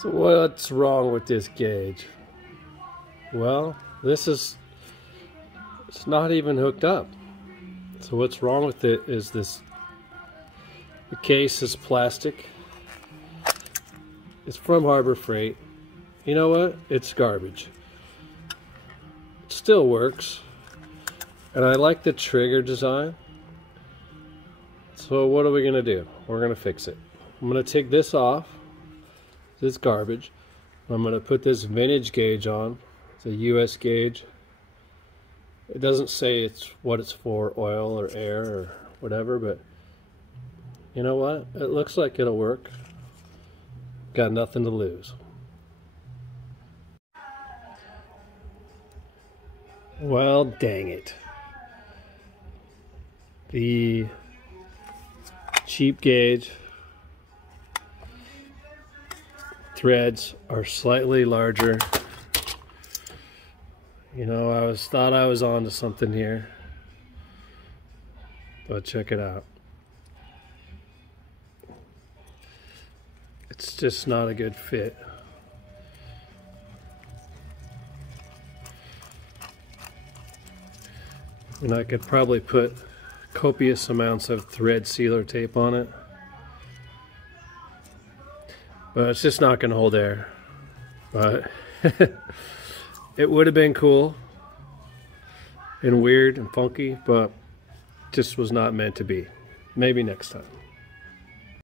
So what's wrong with this gauge? Well, it's not even hooked up. So what's wrong with it is the case is plastic. It's from Harbor Freight. You know what? It's garbage. It still works. And I like the trigger design. So what are we gonna do? We're gonna fix it. I'm gonna take this off. This garbage. I'm going to put this vintage gauge on. It's a US gauge. It doesn't say it's what it's for, oil or air or whatever, but you know what? It looks like it'll work. Got nothing to lose. Well, dang it. The cheap gauge threads are slightly larger. You know, thought I was onto something here, but check it out. It's just not a good fit. And I could probably put copious amounts of thread sealer tape on it, but it's just not going to hold air. But it would have been cool and weird and funky, but just was not meant to be. Maybe next time.